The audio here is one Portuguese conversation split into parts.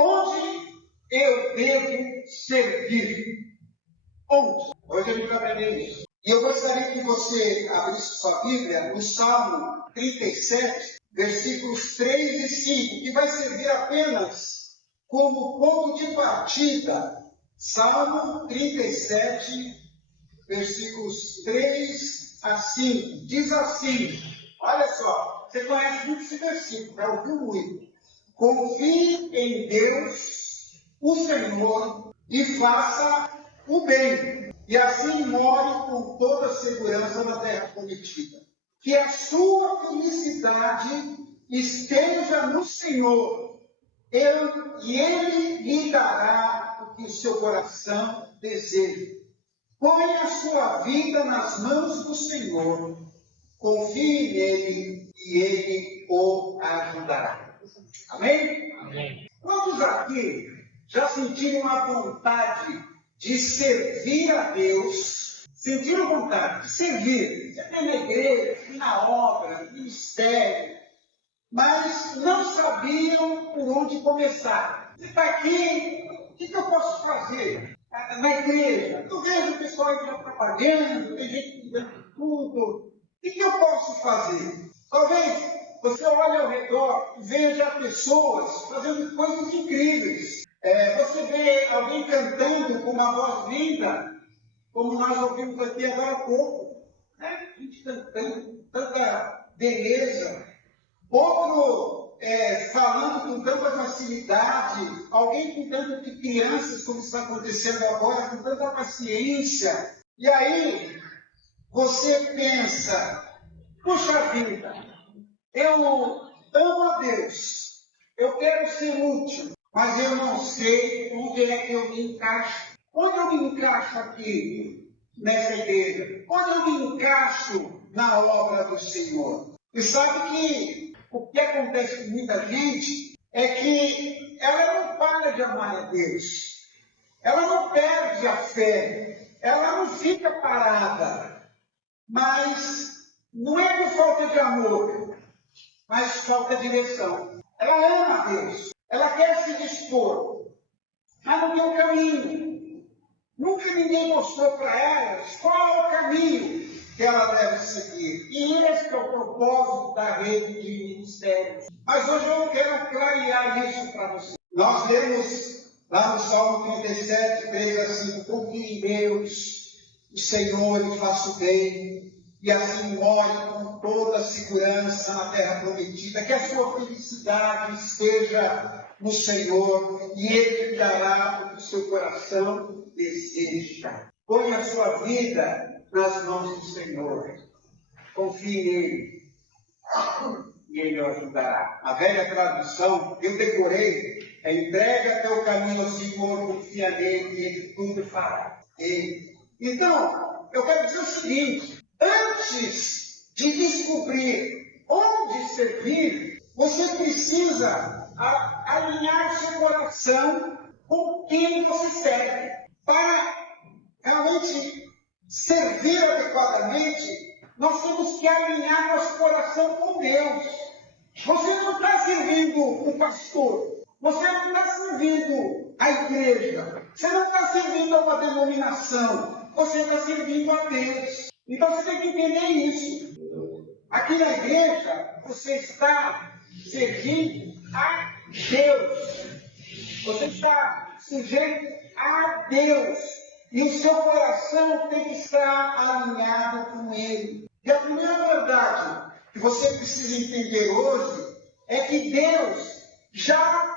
Onde eu devo servir? Onde? Hoje a gente vai aprender isso. E eu gostaria que você abrisse sua Bíblia no Salmo 37, versículos 3 e 5, que vai servir apenas como ponto de partida. Salmo 37, versículos 3 a 5. Diz assim, olha só, você conhece muito esse versículo, já ouviu muito. Confie em Deus, o Senhor, e faça o bem, e assim more com toda segurança na terra prometida. Que a sua felicidade esteja no Senhor, e Ele lhe dará o que o seu coração deseja. Ponha a sua vida nas mãos do Senhor, confie nele, e Ele o ajudará. Amém? Amém. Quantos aqui já sentiram a vontade de servir a Deus? Sentiram vontade de servir? Servir na igreja, na obra, no ministério, mas não sabiam por onde começar. Você está aqui, o que eu posso fazer? Na igreja, eu vejo o pessoal aí trabalhando, tem gente cuidando de tudo. O que eu posso fazer? Talvez você olhe ao redor e veja pessoas fazendo coisas incríveis. Você vê alguém cantando com uma voz linda, como nós ouvimos aqui agora há pouco. Né? A gente cantando, tanta beleza. Outro falando com tanta facilidade, alguém cuidando de crianças, como está acontecendo agora, com tanta paciência. E aí, você pensa, puxa vida, eu amo a Deus, eu quero ser útil, mas eu não sei onde é que eu me encaixo. Onde eu me encaixo aqui, nessa igreja? Onde eu me encaixo na obra do Senhor? E sabe que o que acontece com muita gente é que ela não para de amar a Deus. Ela não perde a fé. Ela não fica parada. Mas não é por falta de amor, mas falta de direção. Ela ama a Deus. Ela quer se dispor. Mas não tem o caminho. Nunca ninguém mostrou para ela qual é o caminho que ela deve seguir. E esse é o propósito da rede de ministérios. Mas hoje eu quero clarear isso para você. Nós lemos lá no Salmo 37, 3 a 5, confie em Deus, o Senhor, e faça o bem, e assim more com toda a segurança na terra prometida. Que a sua felicidade esteja no Senhor, e Ele lhe dará o que o seu coração deseja. Põe a sua vida nas mãos do Senhor. Confie nele, e Ele o ajudará. A velha tradução, eu decorei, entrega teu caminho ao Senhor, confia nele, e Ele tudo fará. Então, eu quero dizer o seguinte, antes de descobrir onde servir, você precisa alinhar o seu coração com quem você serve. Para realmente servir adequadamente, nós temos que alinhar nosso coração com Deus. Você não está servindo o pastor, você não está servindo a igreja, você não está servindo a uma denominação, você está servindo a Deus. Então você tem que entender isso. Aqui na igreja, você está servindo a Deus. Você está sujeito a Deus. E o seu coração tem que estar alinhado com Ele. E a primeira verdade que você precisa entender hoje é que Deus já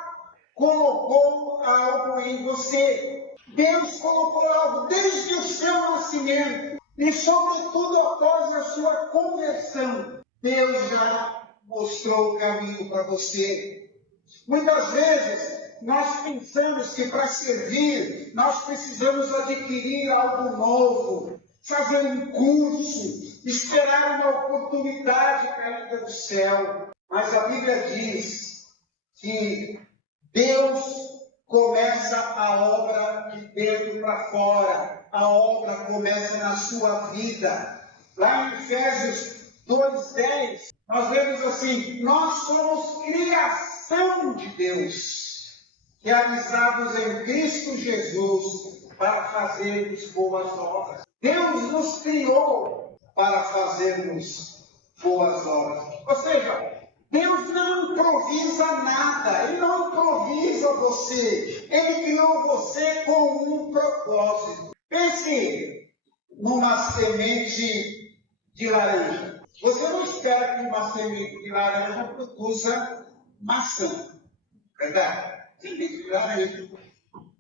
colocou algo em você. Deus colocou algo desde o seu nascimento. E sobretudo após a sua conversão. Deus já mostrou o caminho para você. Muitas vezes nós pensamos que para servir nós precisamos adquirir algo novo, fazer um curso, esperar uma oportunidade caída do céu. Mas a Bíblia diz que Deus começa a obra de dentro para fora. A obra começa na sua vida. Lá em Efésios 2:10, nós lemos assim: nós somos criação de Deus. realizados em Cristo Jesus para fazermos boas obras. Deus nos criou para fazermos boas obras. Ou seja, Deus não improvisa nada, Ele não improvisa você, Ele criou você com um propósito. Pense numa semente de laranja. Você não espera que uma semente de laranja produza maçã, verdade? Semente de laranja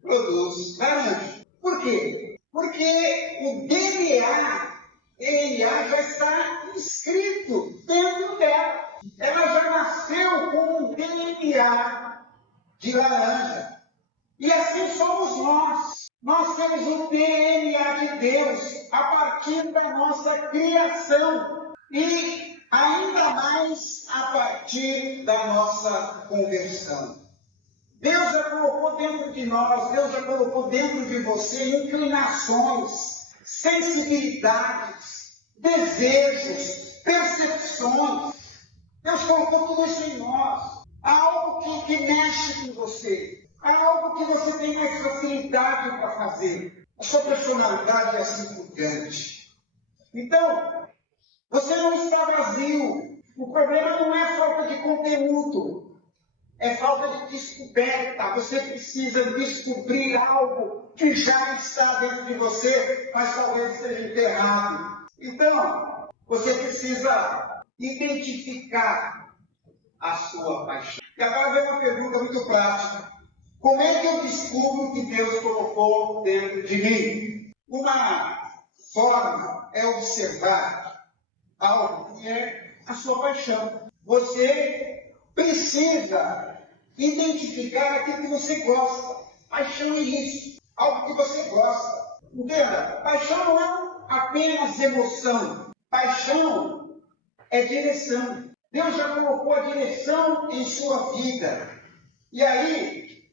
produz laranja. Por quê? Porque o DNA já está inscrito dentro dela. Ela já nasceu com um DNA de laranja. E assim somos nós. Nós temos o DNA de Deus a partir da nossa criação. E ainda mais a partir da nossa conversão. Deus já colocou dentro de nós, Deus já colocou dentro de você inclinações, sensibilidades, desejos, percepções. Deus colocou tudo isso em nós. Há algo que mexe com você. Há algo que você tem mais facilidade para fazer. A sua personalidade é assim por diante. Então, você não está vazio. O problema não é falta de conteúdo. É falta de descoberta. Você precisa descobrir algo que já está dentro de você, mas talvez esteja enterrado. Então, você precisa identificar a sua paixão. E agora vem uma pergunta muito prática. Como é que eu descubro que Deus colocou dentro de mim? Uma forma é observar algo que é a sua paixão. Você precisa identificar aquilo que você gosta. Paixão é isso, algo que você gosta. Entenda, paixão não é apenas emoção. Paixão é direção. Deus já colocou a direção em sua vida. E aí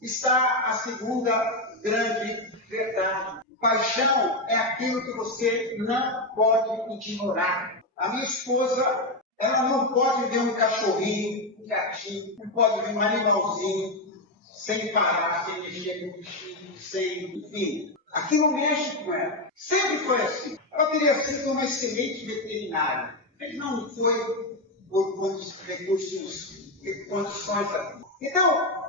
está a segunda grande verdade. Paixão é aquilo que você não pode ignorar. A minha esposa, ela não pode ver um cachorrinho, um gatinho, não pode ver um animalzinho sem parar, sem mexer no bichinho, sem, enfim. Aquilo mexe com ela. Sempre foi assim. Ela teria sido uma excelente veterinária. Ele não foi por condições da vida. Então,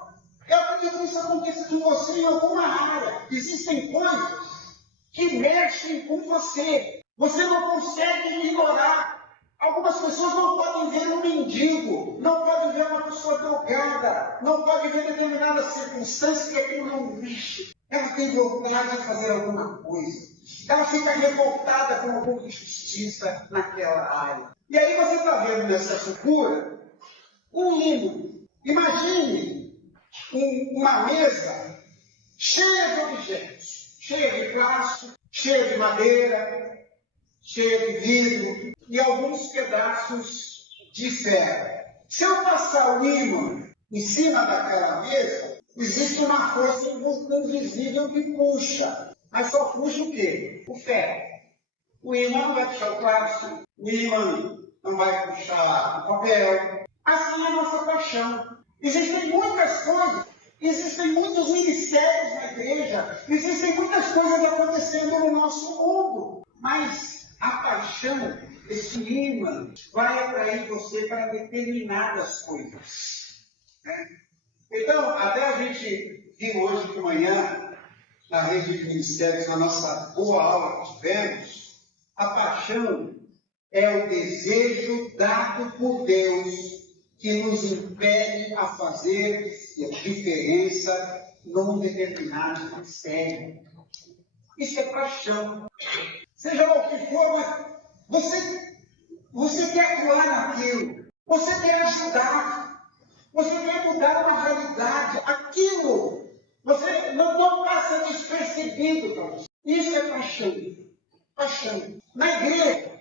eu acredito que isso aconteça com você em alguma área. Existem coisas que mexem com você. Você não consegue ignorar. Algumas pessoas não podem ver um mendigo, não podem ver uma pessoa drogada, não podem ver determinadas circunstâncias que aquilo não mexe. Ela tem vontade de fazer alguma coisa. Ela fica revoltada com alguma injustiça naquela área. E aí você está vendo nessa figura um hino. Imagine uma mesa cheia de objetos, cheia de plástico, cheia de madeira, cheia de vidro e alguns pedaços de ferro. Se eu passar o ímã em cima daquela mesa, existe uma força invisível que puxa. Mas só puxa o quê? O ferro. O ímã não vai puxar o plástico, o ímã não vai puxar o papel. Assim é a nossa paixão. Existem muitas coisas, existem muitos ministérios na igreja, existem muitas coisas acontecendo no nosso mundo, mas a paixão, esse ímã, vai atrair você para determinadas coisas. Né? Então, até a gente viu hoje de manhã, na rede de ministérios, na nossa boa aula que tivemos, a paixão é o desejo dado por Deus que nos impele a fazer diferença num determinado ministério. Isso é paixão. Seja lá o que for, mas você quer atuar naquilo. Você quer ajudar. Você quer mudar uma realidade. Aquilo, você não passa despercebido para você. Isso é paixão. Paixão. Na igreja,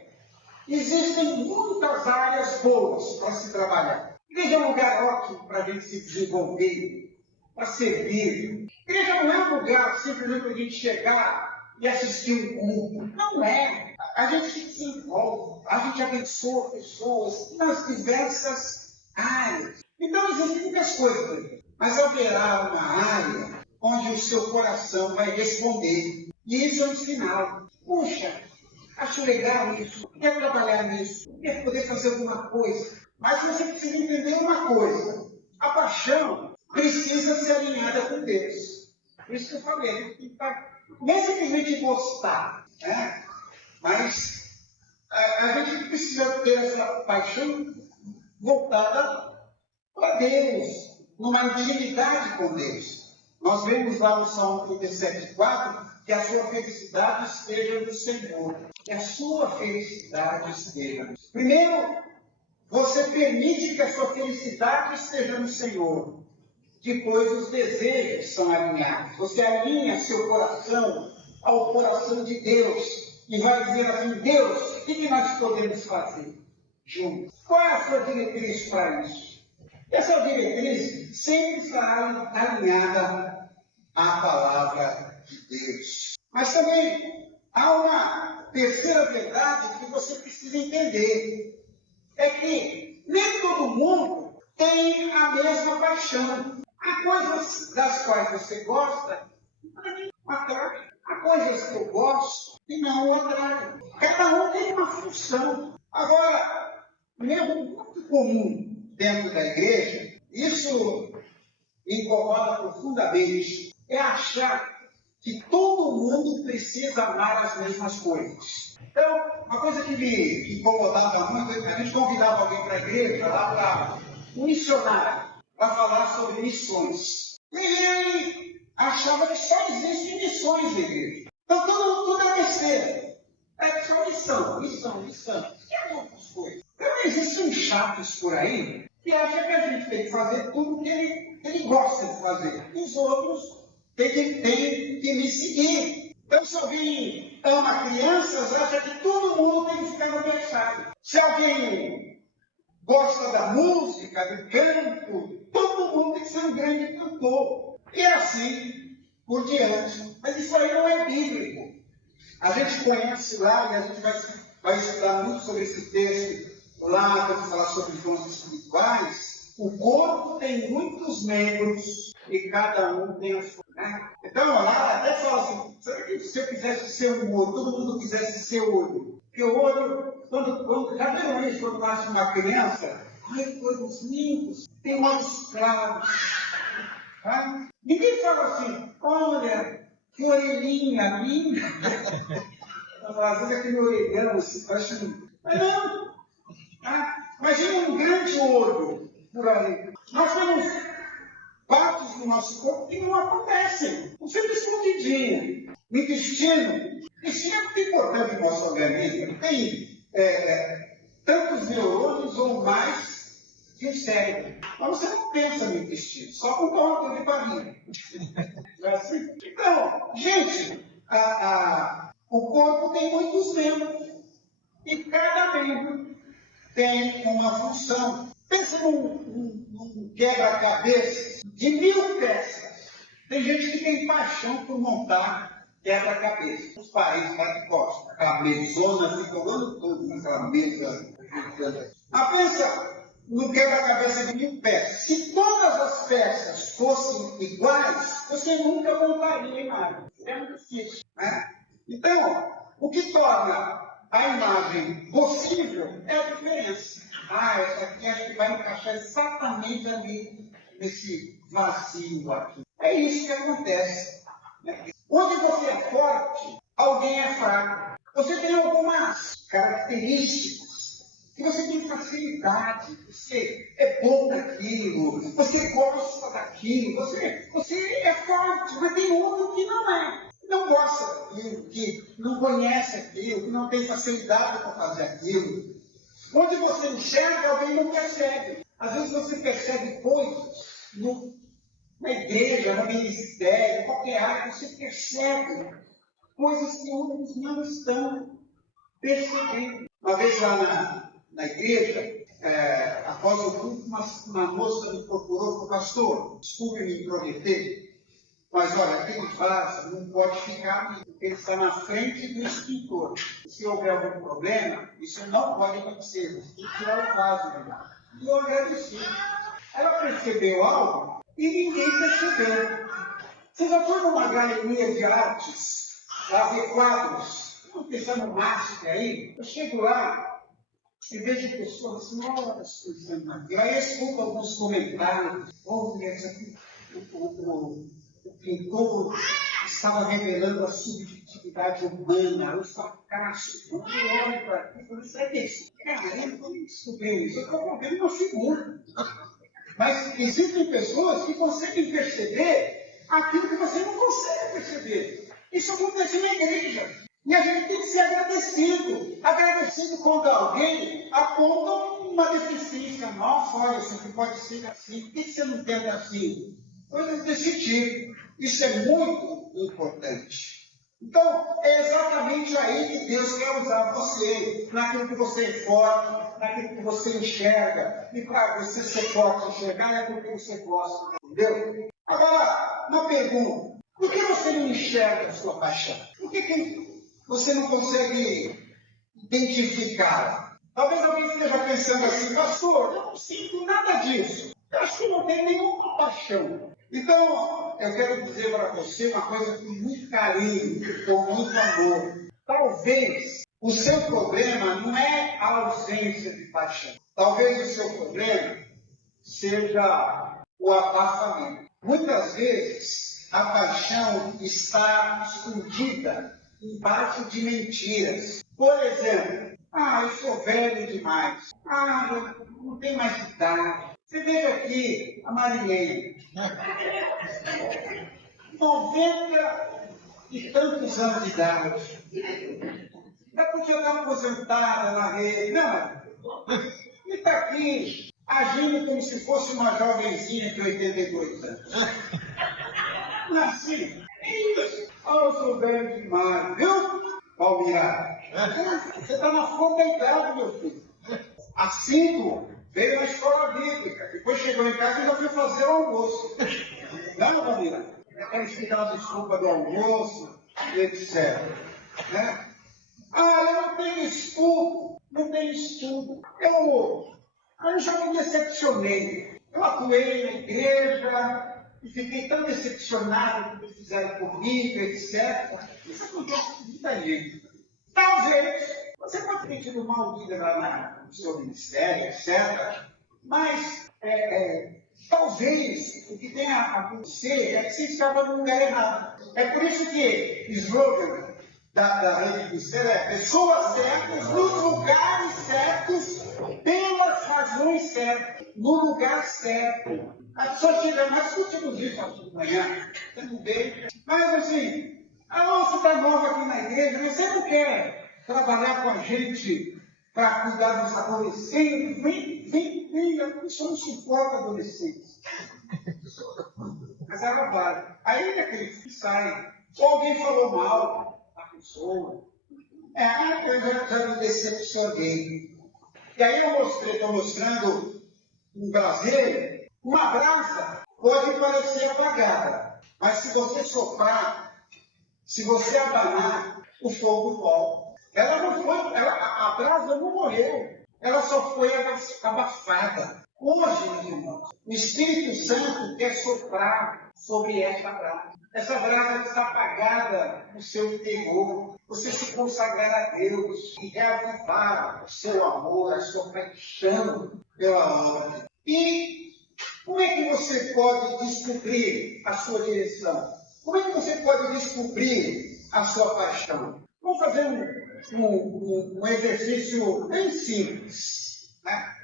existem muitas áreas boas para se trabalhar. Igreja é um lugar ótimo para a gente se desenvolver, para servir. Igreja não é um lugar simplesmente para a gente chegar e assistir um culto. Não é. A gente se desenvolve, a gente abençoa pessoas nas diversas áreas. Então existem muitas coisas. mas haverá uma área onde o seu coração vai responder. E isso é um sinal. Puxa, acho legal isso, quero trabalhar nisso, quero poder fazer alguma coisa. Mas você precisa entender uma coisa: a paixão precisa ser alinhada com Deus. Por isso que eu falei, não é simplesmente gostar, né? Mas a gente precisa ter essa paixão voltada para Deus, numa intimidade com Deus. Nós vemos lá no Salmo 37,4 que a sua felicidade esteja no Senhor. Que a sua felicidade esteja. Primeiro, você permite que a sua felicidade esteja no Senhor. Depois, os desejos são alinhados. Você alinha seu coração ao coração de Deus e vai dizer assim: Deus, o que nós podemos fazer juntos? Qual é a sua diretriz para isso? Essa diretriz sempre estará alinhada à palavra de Deus. Mas também há uma terceira verdade que você precisa entender. É que nem todo mundo tem a mesma paixão. Há coisas das quais você gosta e para mim não atrai. Há coisas que eu gosto e não o atrai. Cada um tem uma função. Agora, mesmo muito comum dentro da igreja, isso me incomoda profundamente, é achar que todo mundo precisa amar as mesmas coisas. Então, uma coisa que me incomodava muito, a gente convidava alguém para a igreja, lá para um missionário, para falar sobre missões. E ele achava que só existem missões na igreja. Então, tudo é besteira. É só missão. E as outras coisas? Então, existem chatos por aí que acham que a gente tem que fazer tudo que ele gosta de fazer. E os outros têm que me seguir. Então, se alguém ama crianças, acha que todo mundo tem que ficar no berçário. Se alguém gosta da música, do canto, todo mundo tem que ser um grande cantor. E assim por diante. Mas isso aí não é bíblico. A gente conhece lá, e a gente vai estudar muito sobre esse texto lá, quando falar sobre dons espirituais. O corpo tem muitos membros e cada um tem a sua. Né? Então, lá até fala assim: será que se eu quisesse ser um olho, todo mundo quisesse ser olho? Porque o olho, já viram isso quando nasce uma criança? Ai, que olhos lindos, tem olhos claros. Tá? Ninguém fala assim: olha, que orelhinha linda. Às vezes aquele orelhão, assim, parece um. Mas não. Tá? Imagina um grande olho por ali. Nós temos partes do nosso corpo que não acontecem. Não sempre escondidinho. O intestino. O intestino é muito importante no nosso organismo. Ele tem tantos neurônios ou mais que o cérebro. Mas você não pensa no intestino, só com ponto de barriga. Não é assim? Então, gente, o corpo tem muitos membros. E cada membro tem uma função. Pensa num quebra-cabeça de 1000 peças. Tem gente que tem paixão por montar quebra-cabeça. Os países lá de costa, aquela mesona, fica o ano todo naquela mesa. Mas pensa no quebra-cabeça de 1000 peças. Se todas as peças fossem iguais, você nunca montaria a imagem. É muito difícil. Né? Então, o que torna a imagem possível é a diferença. Essa aqui acho que vai encaixar exatamente ali, nesse vazio aqui. É isso que acontece. Né? Onde você é forte, alguém é fraco. Você tem algumas características que você tem facilidade, você é bom naquilo, você gosta daquilo, você é forte, mas tem outro que não é. Não gosta daquilo, que não conhece aquilo, que não tem facilidade para fazer aquilo. Onde você enxerga, alguém não percebe. Às vezes você percebe coisas na igreja, no ministério, em qualquer área, você percebe coisas que outros não estão percebendo. Uma vez lá na igreja, após o culto, uma moça me procurou: pastor, desculpe me intrometer, mas olha, aquele vaso não pode ficar ali, porque ele está na frente do extintor. Se houver algum problema, isso não pode acontecer. Você tem que tirar o vaso de lá. E eu agradeci. ela percebeu algo e ninguém percebeu. Você já foi numa galeria de artes, fazer quadros? Não pensando no mágico aí? Eu chego lá e vejo pessoas assim, nossa, e aí eu escuto alguns comentários. Olha, o pintor estava revelando a subjetividade humana, o fracasso. Quando eu olho para aqui, eu falo, será que é isso? Cara, ele não descobriu isso. Eu estou vendo uma figura. Mas existem pessoas que conseguem perceber aquilo que você não consegue perceber. Isso acontece na igreja. E a gente tem que ser agradecido. Agradecido quando alguém aponta uma deficiência. Nossa, olha, isso aqui pode ser assim. Por que você não entende assim? Coisas desse tipo. Isso é muito importante. Então, é exatamente aí que Deus quer usar você, naquilo que você é forte, naquilo que você enxerga. E para você ser forte, enxergar é aquilo que você gosta, entendeu? Agora, uma pergunta: por que você não enxerga a sua paixão? Por que você não consegue identificá-la? Talvez alguém esteja pensando assim, pastor, eu não sinto nada disso. Eu acho que não tem nenhuma paixão. Então, eu quero dizer para você uma coisa com muito carinho, com muito amor. Talvez o seu problema não é a ausência de paixão. Talvez o seu problema seja o abafamento. Muitas vezes, a paixão está escondida embaixo de mentiras. Por exemplo, eu sou velho demais. Eu não tenho mais idade. Você veja aqui a Marilene, 90 e tantos anos de idade. Já podia estar aposentada na rede. Não, e está aqui agindo como se fosse uma jovenzinha de 82 anos. Não é assim? É isso. Eu sou velho demais, viu, Palmeira? Você está na flor da idade, meu filho. Assim, veio na escola bíblica, depois chegou em casa e ainda foi fazer o almoço. Não, Palmeira? Ela explicar a desculpa do almoço, etc. Né? Eu não tenho estudo, não tenho estudo. Eu já me decepcionei. Eu atuei na igreja e fiquei tão decepcionado com o que fizeram comigo, etc. Isso acontece com muita gente. Talvez você pode ter tido uma vida no seu ministério, etc. Mas talvez o que tenha acontecido é que você estava no lugar errado. É por isso que o slogan da rede de ministério é pessoas certas, nos lugares certos, pelas razões certas, no lugar certo. A pessoa chega mais discutimos isso de manhã, tudo bem. Mas assim, você está nova aqui na igreja, você não quer trabalhar com a gente para cuidar dos adolescentes? Vem, a pessoa não suporta adolescentes. Mas ela vai. Aí aqueles que saem, ou alguém falou mal da pessoa. Eu já me decepcionei. E aí estou mostrando um braseiro, uma brasa pode parecer apagada, mas se você soprar, se você abanar, o fogo volta. Ela não foi, a brasa não morreu, ela só foi abafada. Hoje, meus irmãos, o Espírito Santo quer soprar sobre essa brasa. Essa brasa está apagada no seu interior. Você se consagrar a Deus e reavivar o seu amor, a sua paixão pela obra. E como é que você pode descobrir a sua direção? Como é que você pode descobrir a sua paixão? Vamos fazer um exercício bem simples. Né?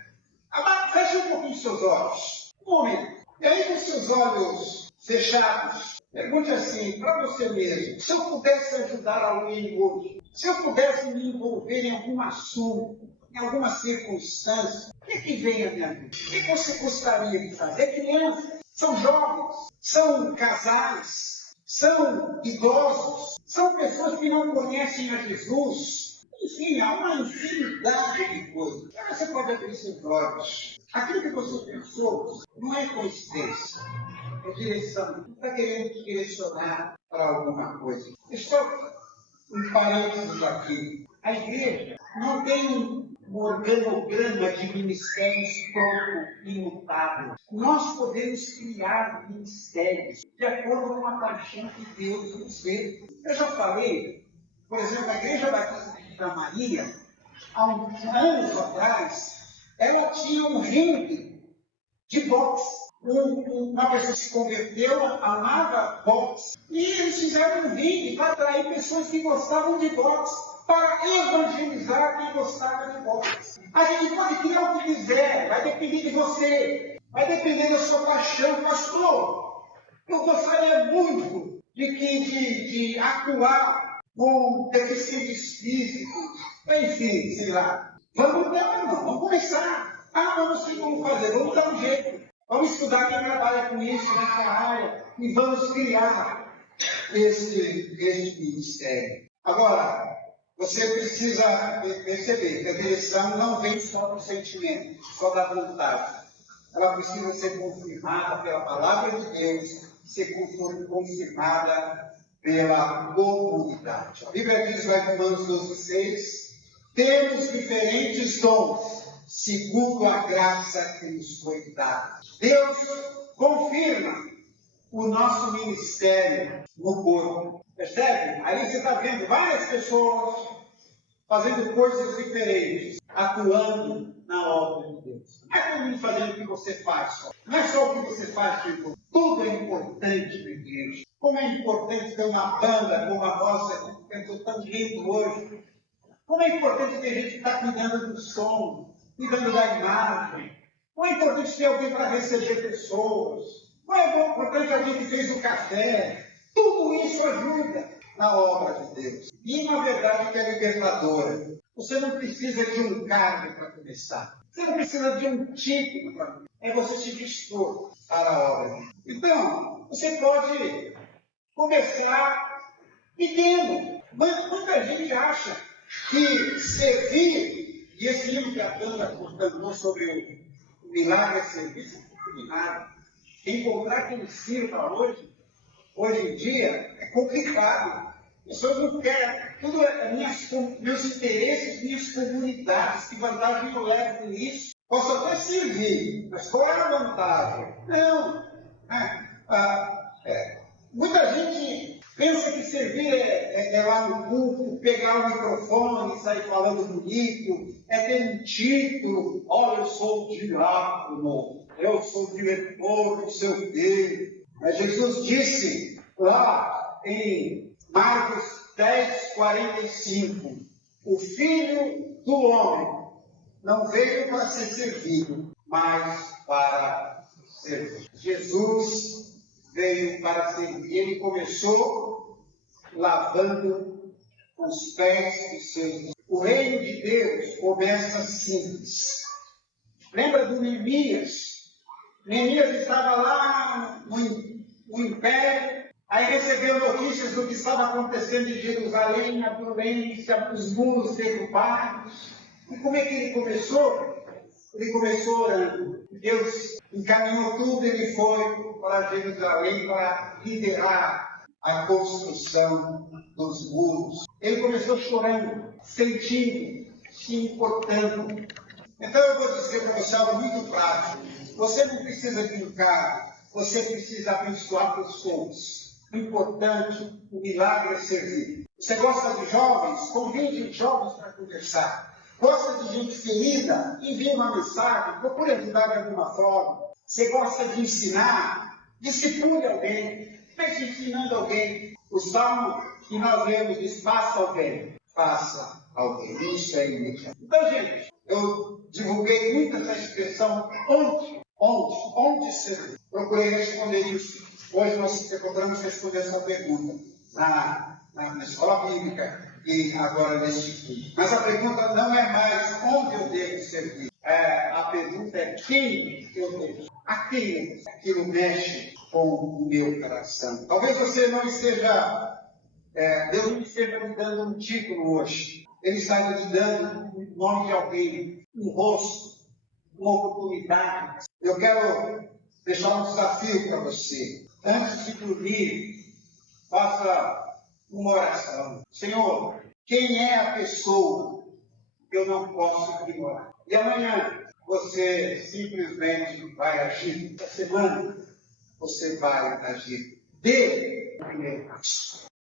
Agora, feche um pouquinho os seus olhos. Um momento. E aí, com os seus olhos fechados, pergunte assim para você mesmo: se eu pudesse ajudar alguém hoje, se eu pudesse me envolver em algum assunto, em alguma circunstância, o que vem à minha vida? O que você gostaria de fazer? Crianças, são jovens, são casais, são idosos, são pessoas que não conhecem a Jesus. Enfim, há uma infinidade de coisas. Agora você pode abrir seus olhos. Aquilo que você pensou não é coincidência, é direção. Não está querendo te direcionar para alguma coisa. Só um parênteses aqui. A igreja não tem um organograma de ministérios pronto, imutável. Nós podemos criar ministérios de acordo com a paixão que Deus nos deu. Eu já falei, por exemplo, a Igreja Batista de Santa Maria, há uns anos atrás, ela tinha um ringue de boxe. Uma pessoa se converteu, amava boxe, e eles fizeram um ringue para atrair pessoas que gostavam de boxe, para evangelizar quem gostava de boxe. A gente pode criar o que quiser, vai depender de você, vai depender da sua paixão, pastor. Eu gostaria muito de atuar com deficientes físicos, enfim, sei lá. Vamos dar, irmão, vamos começar. Vamos fazer, vamos dar um jeito. Vamos estudar quem trabalha com isso nessa área e vamos criar esse ministério. Agora, você precisa perceber que a direção não vem só do sentimento, só da vontade. Ela precisa ser confirmada pela palavra de Deus, ser confirmada pela comunidade. A Bíblia diz lá em Romanos 12,6, temos diferentes dons, segundo a graça que nos foi dada. Deus confirma o nosso ministério no corpo. Percebe? Aí você está vendo várias pessoas fazendo coisas diferentes, atuando na obra de Deus. Não é todo mundo fazendo o que você faz só. Não é só o que você faz, tipo, tudo é importante na igreja. Como é importante ter uma banda como a nossa, que cantou tão lindo hoje. Como é importante ter gente que está cuidando do som, cuidando da imagem. Como é importante ter alguém para receber pessoas. Como é importante alguém que fez o café. Tudo isso ajuda na obra de Deus. E, na verdade, que é libertadora. Você não precisa de um cargo para começar. Você não precisa de um título para começar. É você se dispor para a obra. Então, você pode começar pequeno. Muita gente acha que servir, e esse livro que a Tânia cantou sobre o milagre é serviço, encontrar quem sirva hoje em dia, é complicado. As pessoas não querem. Tudo é meus interesses, minhas comunidades, que vantagem eu levo com isso. Posso até servir, mas qual é a vantagem? Não. Muita gente pensa que servir é lá no culto, pegar o microfone e sair falando bonito, é ter um título. Olha, eu sou o diácono, eu sou o diretor, não sei o quê. Mas Jesus disse lá em Marcos 10:45, o Filho do Homem não veio para ser servido, mas para servir. Jesus veio para servir. Ele começou lavando os pés dos seus. O reino de Deus começa simples. Lembra do Neemias? Neemias estava lá no império, aí recebeu notícias do que estava acontecendo em Jerusalém, a violência, os muros derrubados. E como é que ele começou? Ele começou orando. Deus encaminhou tudo, ele foi para Jerusalém para liderar a construção dos muros. Ele começou chorando, sentindo, se importando. Então eu vou dizer para você algo muito prático. Você não precisa de um carro, você precisa abençoar pessoas. O importante, o milagre é servir. Você gosta de jovens? Convide os jovens para conversar. Gosta de gente ferida? Envie uma mensagem, procure ajudar de alguma forma. Você gosta de ensinar? Discipule alguém. Esteja ensinando alguém. O salmo que nós lemos diz: faça alguém. Faça alguém. Isso é igreja. Então, gente, eu divulguei muito essa expressão onde servir. Procurei responder isso. Hoje nós procuramos responder essa pergunta na escola bíblica e agora neste estudo. Mas a pergunta não é mais onde eu devo servir. A pergunta é quem eu devo. A quem aquilo mexe com o meu coração. Talvez você não esteja, Deus não esteja me dando um título hoje. Ele está te dando o nome de alguém, um rosto, uma oportunidade. Eu quero deixar um desafio para você. Antes de dormir, faça uma oração. Senhor, quem é a pessoa eu não posso ignorar. E amanhã você simplesmente vai agir. Essa semana você vai agir. Dê o primeiro passo.